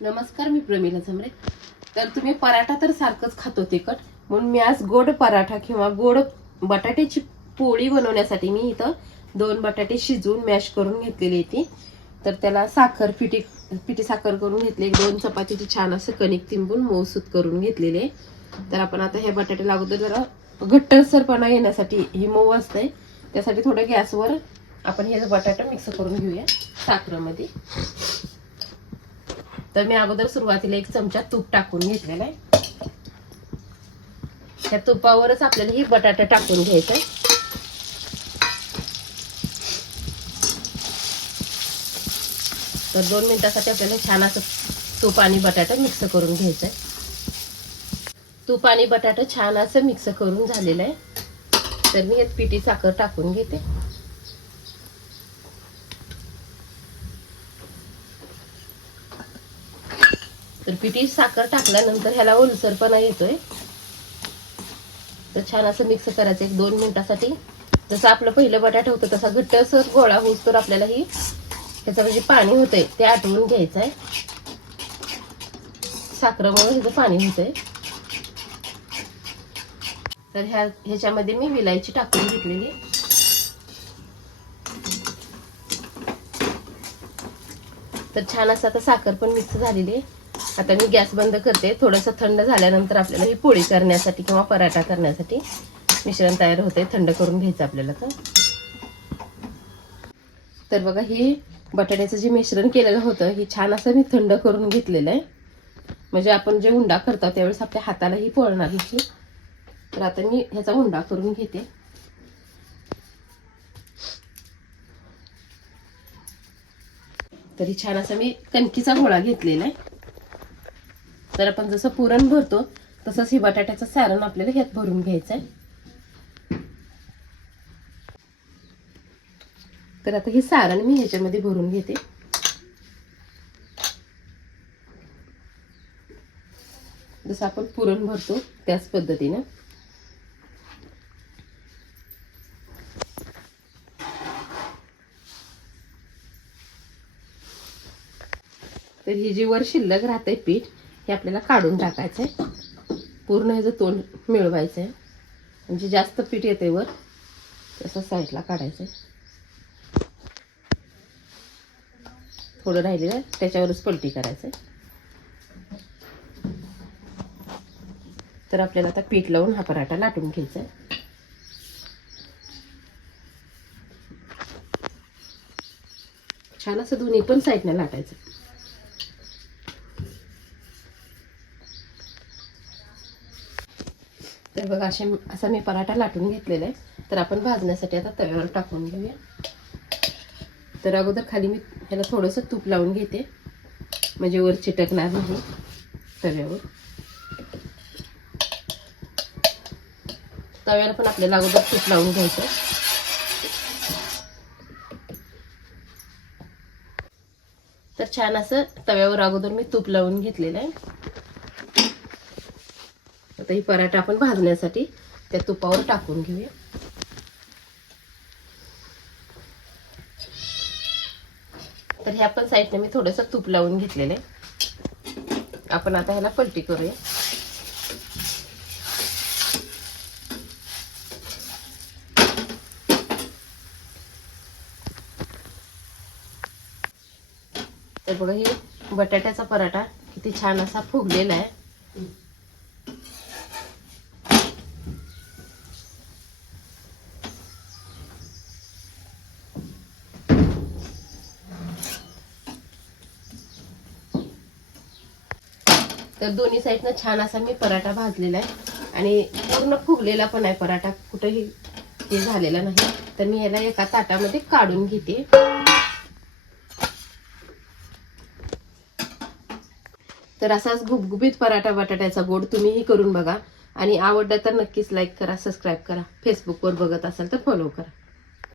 नमस्कार मी प्रमिला झमरे. तर तुम्ही पराठा तर सारखंच खातो तिखट म्हणून मी आज गोड पराठा किंवा गोड बटाट्याची पोळी बनवण्यासाठी मी इथं दोन बटाटे शिजवून मॅश करून घेतलेली ती तर त्याला साखर पिठी पिठी साखर करून घेतली. दोन चपातीची छान असं कणिक तिंबून मऊसूत करून घेतलेले. तर आपण आता हे बटाटे अगोदर जरा घट्टसरपणा येण्यासाठी हे मऊ असतंय. त्यासाठी थोडं गॅसवर आपण हे बटाटा मिक्स करून घेऊया साखरेमध्ये. तर मी अगोदर सुरुवातीला एक चमचा तूप टाकून घेतलेला आहे. त्या तुपावरच आपल्याला ही बटाटा टाकून घ्यायचं आहे. तर दोन मिनिटासाठी आपल्याला छान असं तूप आणि बटाटा मिक्स करून घ्यायचं आहे. तूप आणि बटाटा छान असं मिक्स करून झालेलं आहे. तर मी यात पिठी साखर टाकून घेते. तर पिठी साखर टाकल्यानंतर ह्याला ओलसरपणा येतोय. तर छान असं मिक्स करायचं एक दोन मिनिटासाठी. जसं आपलं पहिलं बटाटा होतं तसा घट्ट असं गोळा होऊस तर आपल्याला ही त्याचं म्हणजे पाणी होतंय ते आटवून घ्यायचं आहे साखरामुळे ह्याचं पाणी होतंय. तर ह्या ह्याच्यामध्ये मी विलायची टाकून घेतलेली. तर छान असं आता साखर पण मिक्स झालेली आहे. आता मी गॅस बंद करते. थोडंसं थंड झाल्यानंतर आपल्याला ही पोळी करण्यासाठी किंवा पराठा करण्यासाठी मिश्रण तयार होते. थंड करून घ्यायचं आपल्याला तर. तर बघा हे बटाट्याचं जे मिश्रण केलेलं होतं हे छान असं मी थंड करून घेतलेलं आहे. म्हणजे आपण जे उंडा करतो त्यावेळेस आपल्या हातालाही पोळणार ह्याची तर आता मी ह्याचा उंडा करून घेते. तरी छान असा मी कणकीचा गोळा घेतलेला आहे. तर आपण जसं पुरण भरतो तसंच ही बटाट्याचं सारण आपल्याला ह्यात भरून घ्यायचं आहे तर आता हे सारण मी ह्याच्यामध्ये भरून घेते. जसं आपण पुरण भरतो त्याच पद्धतीनं. तर ही जी वर शिल्लक राहते पीठ हे आपल्याला काढून टाकायचं आहे पूर्ण ह्याचं तोंड मिळवायचं आहे म्हणजे जास्त पीठ येते वर. तसं साईडला काढायचं आहे थोडं राहिलेलं आहे, त्याच्यावरच पलटी करायचं आहे तर आपल्याला आता पीठ लावून हा पराठा लाटून घ्यायचा आहे छान असं दोन्ही पण साईडने लाटायचं तर बघा असे असा मी पराठा लाटून घेतलेला आहे. तर आपण भाजण्यासाठी आता तव्यावर टाकून घेऊया. तर अगोदर खाली मी ह्याला थोडंसं तूप लावून घेते. म्हणजे वर चिटकणार नाही तव्यावर. तव्याला पण आपल्याला अगोदर तूप लावून घ्यायचं तर छान असं तव्यावर अगोदर मी तूप लावून घेतलेलं आहे. आता ही पराठा आपण भाजण्यासाठी त्या तुपावर टाकून घेऊया. तर ह्या पण साईडने मी थोडंसं तूप लावून घेतलेलं आहे. आपण आता ह्याला पलटी करूया. तर बघा हे बटाट्याचा पराठा किती छान असा फुगलेला आहे. तर दोन्ही साईडनं छान असा मी पराठा भाजलेला आहे. आणि पूर्ण फुगलेला पण आहे पराठा कुठंही ते झालेला नाही. तर मी याला एका ताटामध्ये काढून घेते. तर असाच गुबगुबीत पराठा बटाट्याचा गोड तुम्हीही करून बघा. आणि आवडला तर नक्कीच लाईक करा सबस्क्राईब करा. फेसबुकवर बघत असाल तर फॉलो करा.